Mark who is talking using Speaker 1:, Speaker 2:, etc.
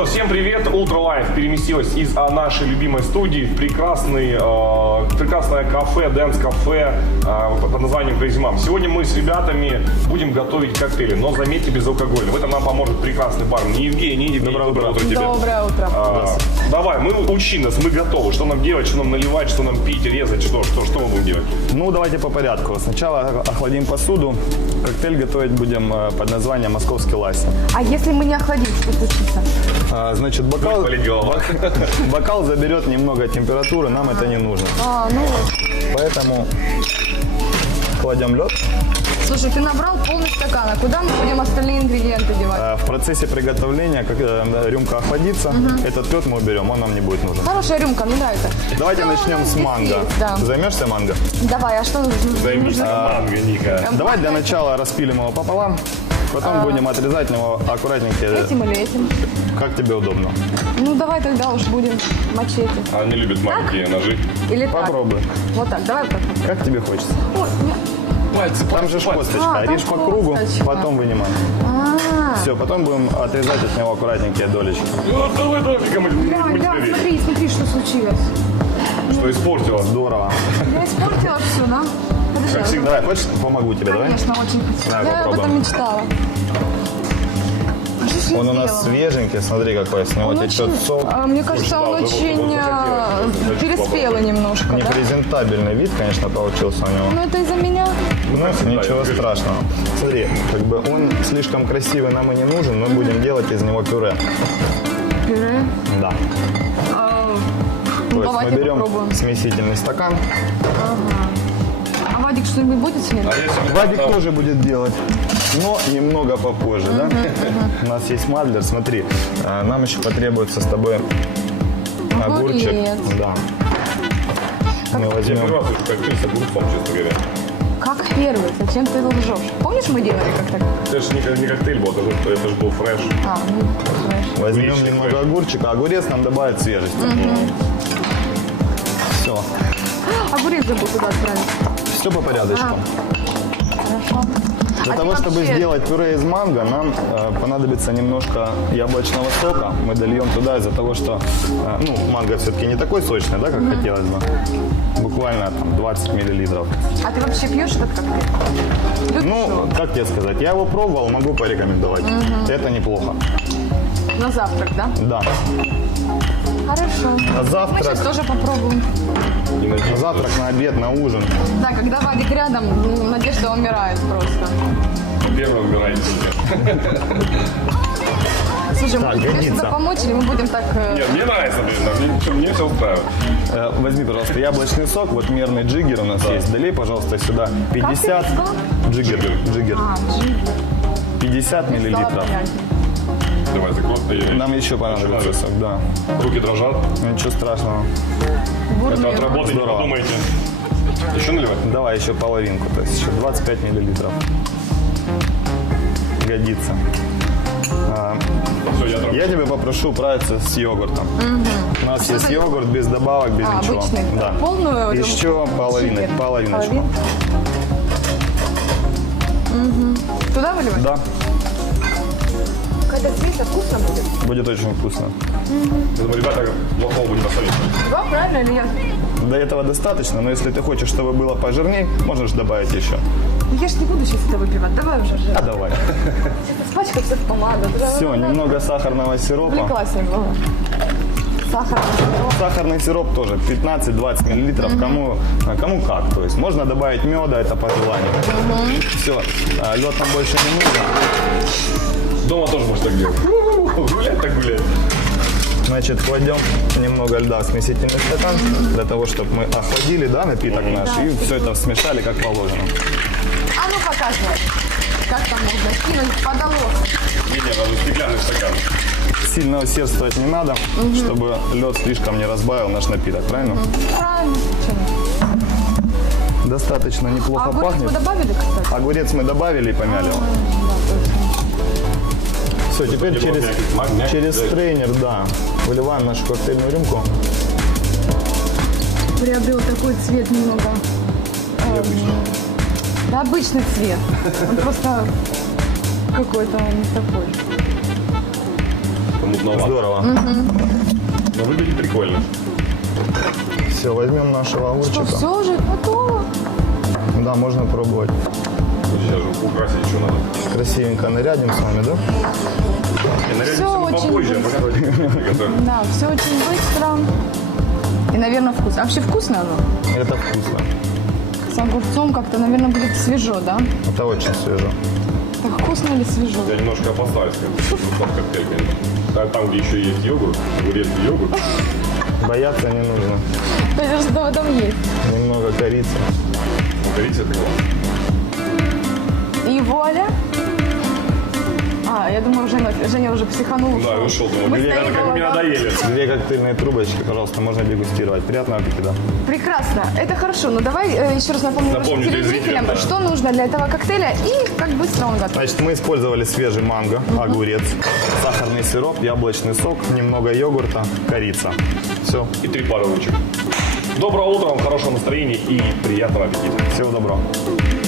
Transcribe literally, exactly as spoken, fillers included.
Speaker 1: всем привет! Ultra Life переместилась из нашей любимой студии в прекрасный, э, прекрасное кафе, дэнс-кафе э, под названием Crazy Mom. Сегодня мы с ребятами будем готовить коктейли, но заметьте, безалкогольные. В этом нам поможет прекрасный бармен Евгений. Евгений, доброе утро, утро тебе.
Speaker 2: Доброе утро.
Speaker 1: А, давай, мы учи нас, мы готовы. Что нам делать, что нам наливать, что нам пить, резать, что, что, что мы будем делать?
Speaker 3: Ну, давайте по порядку. Сначала охладим посуду. Коктейль готовить будем под названием «Московский ласси».
Speaker 2: А если мы не охладим, что случится?
Speaker 3: А, значит, бокал, бокал заберет немного температуры, нам это не нужно.
Speaker 2: А, ну вот.
Speaker 3: Поэтому кладем лед.
Speaker 2: Слушай, ты набрал полный стакан, а куда мы будем остальные ингредиенты девать?
Speaker 3: А, в процессе приготовления, когда рюмка охладится, угу. этот лед мы уберем, он нам не будет нужен.
Speaker 2: Хорошая рюмка, мне нравится.
Speaker 3: Давайте
Speaker 2: Что
Speaker 3: начнем с манго.
Speaker 2: есть, да.
Speaker 3: Займешься манго?
Speaker 2: Давай, а что нужно?
Speaker 1: Займись а, манго, Ника.
Speaker 3: Давай для начала распилим его пополам. Потом а... будем отрезать него аккуратненько.
Speaker 2: Этим или этим?
Speaker 3: Как тебе удобно.
Speaker 2: Ну давай тогда уж будем мачете.
Speaker 1: Они любят маленькие
Speaker 2: так?
Speaker 1: ножи.
Speaker 2: Или
Speaker 3: попробуй.
Speaker 2: Так? Вот так, давай так.
Speaker 3: Как тебе хочется?
Speaker 2: Ой, нет.
Speaker 1: Пальцы,
Speaker 3: там
Speaker 1: пальцы,
Speaker 3: же
Speaker 1: пальцы.
Speaker 3: косточка.
Speaker 2: А,
Speaker 3: режь по кругу,
Speaker 2: косточка.
Speaker 3: потом вынимаем.
Speaker 2: А-а-а.
Speaker 3: Все, потом будем отрезать от него аккуратненькие долечки.
Speaker 1: Ну, давай, давай,
Speaker 2: да, да, смотри, смотри, что случилось.
Speaker 1: Что испортилось?
Speaker 3: Здорово.
Speaker 2: Я испортила все, да? Подожди,
Speaker 3: как всегда, давай, хочешь, помогу тебе, давай?
Speaker 2: Конечно, очень хочу.
Speaker 3: Давай,
Speaker 2: я
Speaker 3: попробуем.
Speaker 2: об этом мечтала.
Speaker 3: Он у нас свеженький, смотри, какой с него течет сок.
Speaker 2: А, мне кажется, он очень а, переспелый немножко.
Speaker 3: Непрезентабельный
Speaker 2: да?
Speaker 3: вид, конечно, получился у него.
Speaker 2: Ну это из-за меня.
Speaker 3: Ну, ничего страшного. Смотри, как бы он слишком красивый нам и не нужен, мы будем делать из него пюре.
Speaker 2: Пюре?
Speaker 3: Да.
Speaker 2: А,
Speaker 3: То
Speaker 2: ну,
Speaker 3: есть мы берем
Speaker 2: попробуем.
Speaker 3: смесительный стакан.
Speaker 2: Ага. А Вадик что-нибудь будет снимать?
Speaker 1: А
Speaker 3: Вадик тоже будет делать, но немного попозже, uh-huh, да? Uh-huh. У нас есть мадлер, смотри, нам еще потребуется с тобой огурчик.
Speaker 2: Огурец.
Speaker 3: Да. Как мы возьмем.
Speaker 1: Я первый раз вижу коктейль с огурцом, честно говоря.
Speaker 2: Как первый? Зачем ты лжешь? Помнишь, мы делали как-то?
Speaker 1: Это же не, не коктейль был, это же, это же был фреш.
Speaker 2: А, ну, фреш.
Speaker 3: Возьмем
Speaker 1: Отличный
Speaker 3: немного
Speaker 1: фреш.
Speaker 3: огурчика, огурец нам добавит свежести.
Speaker 2: Uh-huh.
Speaker 3: Все.
Speaker 2: Огурец забыл туда отправить.
Speaker 3: Все по порядочку.
Speaker 2: А. Хорошо.
Speaker 3: Для
Speaker 2: а
Speaker 3: того,
Speaker 2: вообще...
Speaker 3: чтобы сделать пюре из манго, нам э, понадобится немножко яблочного сока. Мы дольем туда из-за того, что э, ну, манго все-таки не такой сочный, да, как mm-hmm. хотелось бы. Буквально там двадцать миллилитров.
Speaker 2: А ты вообще пьешь этот коктейль? Любишь
Speaker 3: Ну,
Speaker 2: его?
Speaker 3: как тебе сказать, я его пробовал, могу порекомендовать. Mm-hmm. Это неплохо.
Speaker 2: На завтрак, да?
Speaker 3: Да.
Speaker 2: Хорошо.
Speaker 3: На завтрак.
Speaker 2: Мы сейчас тоже попробуем.
Speaker 3: На завтрак, на обед, на ужин.
Speaker 2: Да, когда Вадик рядом, ну, Надежда умирает просто.
Speaker 1: Первый умирает.
Speaker 2: Слушай,
Speaker 3: Так,
Speaker 2: мы тебе
Speaker 3: годится.
Speaker 2: что-то помочь, или мы будем так... э,
Speaker 1: Нет, мне нравится, блин, мне, мне все устраивает.
Speaker 3: Э, возьми, пожалуйста, яблочный сок. Вот мерный джиггер у нас да. есть. Долей, пожалуйста, сюда пятьдесят.
Speaker 2: Как ты
Speaker 3: Джиггер. Джиггер.
Speaker 2: А, джиггер.
Speaker 3: пятьдесят миллилитров.
Speaker 1: Давай, закрой.
Speaker 3: Нам еще понадобится сок, да.
Speaker 1: Руки дрожат.
Speaker 3: Ничего страшного.
Speaker 1: Это от работы, не подумайте. Еще наливать?
Speaker 3: Давай еще половинку, то есть еще двадцать пять миллилитров. Годится. А,
Speaker 1: Все, я,
Speaker 3: я тебя попрошу управиться с йогуртом. Угу. У нас что есть это? Йогурт без добавок, без
Speaker 2: а,
Speaker 3: ничего.
Speaker 2: Обычный,
Speaker 3: да.
Speaker 2: Полную?
Speaker 3: Еще половину, половиночку.
Speaker 2: Половин? Угу. Туда выливать?
Speaker 3: Да.
Speaker 2: Какая-то смесь, вкусно будет?
Speaker 3: Будет очень вкусно.
Speaker 1: Угу. Ребята, плохого бы не посолить.
Speaker 2: Да, правильно или я?
Speaker 3: До этого достаточно, но если ты хочешь, чтобы было пожирнее, можешь добавить еще.
Speaker 2: Я ж не буду сейчас это выпивать, давай уже.
Speaker 3: А давай.
Speaker 2: Спачкаться в помаду.
Speaker 3: Все, немного сахарного сиропа.
Speaker 2: Увлеклась немного. Сахарный сироп.
Speaker 3: Сахарный сироп тоже пятнадцать-двадцать миллилитров, угу. кому, кому как. То есть можно добавить меда, это по желанию. Угу. Все, лед нам больше не нужно.
Speaker 1: Дома тоже можешь так делать. Гулять так гулять.
Speaker 3: Значит, кладем немного льда в смесительный стакан, для того, чтобы мы охладили, да, напиток наш, да, и все это смешали как положено.
Speaker 2: А ну показывай, как там можно кинуть подолок.
Speaker 1: Не, не, надо стеклянный стакан.
Speaker 3: Сильно усердствовать не надо, угу. чтобы лед слишком не разбавил наш напиток, правильно?
Speaker 2: Угу. Правильно.
Speaker 3: Достаточно неплохо
Speaker 2: а
Speaker 3: пахнет.
Speaker 2: Огурец мы добавили, кстати?
Speaker 3: Огурец мы добавили и помяли его. Все, теперь через, через стрейнер, да, выливаем нашу коктейльную рюмку.
Speaker 2: Приобрел такой цвет немного. Э, да, обычный цвет. Он просто какой-то не такой.
Speaker 1: мутновато.
Speaker 3: Здорово.
Speaker 1: Но выглядит прикольно.
Speaker 3: Все, возьмем нашего
Speaker 2: Что,
Speaker 3: огурчика.
Speaker 2: все уже готово?
Speaker 3: Да, можно пробовать.
Speaker 1: Сейчас же украсить еще надо.
Speaker 3: Красивенько нарядим с вами, да?
Speaker 1: И нарядимся
Speaker 2: Всё
Speaker 1: мы
Speaker 2: очень
Speaker 1: попозже.
Speaker 2: быстро.
Speaker 1: Пока готовим.
Speaker 2: Да, все очень быстро. И, наверное, вкусно. А вообще вкусно оно?
Speaker 3: Это вкусно.
Speaker 2: С огурцом как-то, наверное, будет свежо, да?
Speaker 3: Это очень свежо.
Speaker 2: Так вкусно или свежо?
Speaker 1: Я немножко опоздаю, скажем. Вот коктейль, конечно. Там, там, где еще есть йогурт, огурец и йогурт.
Speaker 3: Бояться не нужно.
Speaker 2: То есть что в этом есть?
Speaker 3: Немного корицы.
Speaker 1: Смотрите, это классно.
Speaker 2: И вуаля. А, я думаю, Женя, Женя уже психанул.
Speaker 1: Да, и ушел. Думаю,
Speaker 2: Мы
Speaker 1: мне
Speaker 2: стоим
Speaker 1: как мне
Speaker 2: дома, да?
Speaker 1: надоели.
Speaker 3: Две коктейльные трубочки, пожалуйста, можно дегустировать. Приятного аппетита.
Speaker 2: Прекрасно, это хорошо. Но давай э, еще раз напомню
Speaker 1: Напомню
Speaker 2: нашим
Speaker 1: телезрителям,
Speaker 2: телезрителям,
Speaker 1: да.
Speaker 2: что нужно для этого коктейля и как быстро он готов.
Speaker 3: Значит, мы использовали свежий манго, огурец, сахарный сироп, яблочный сок, немного йогурта, корица. Все.
Speaker 1: И три пары ручек. Доброго утра, вам хорошего настроения и приятного аппетита.
Speaker 3: Всего доброго.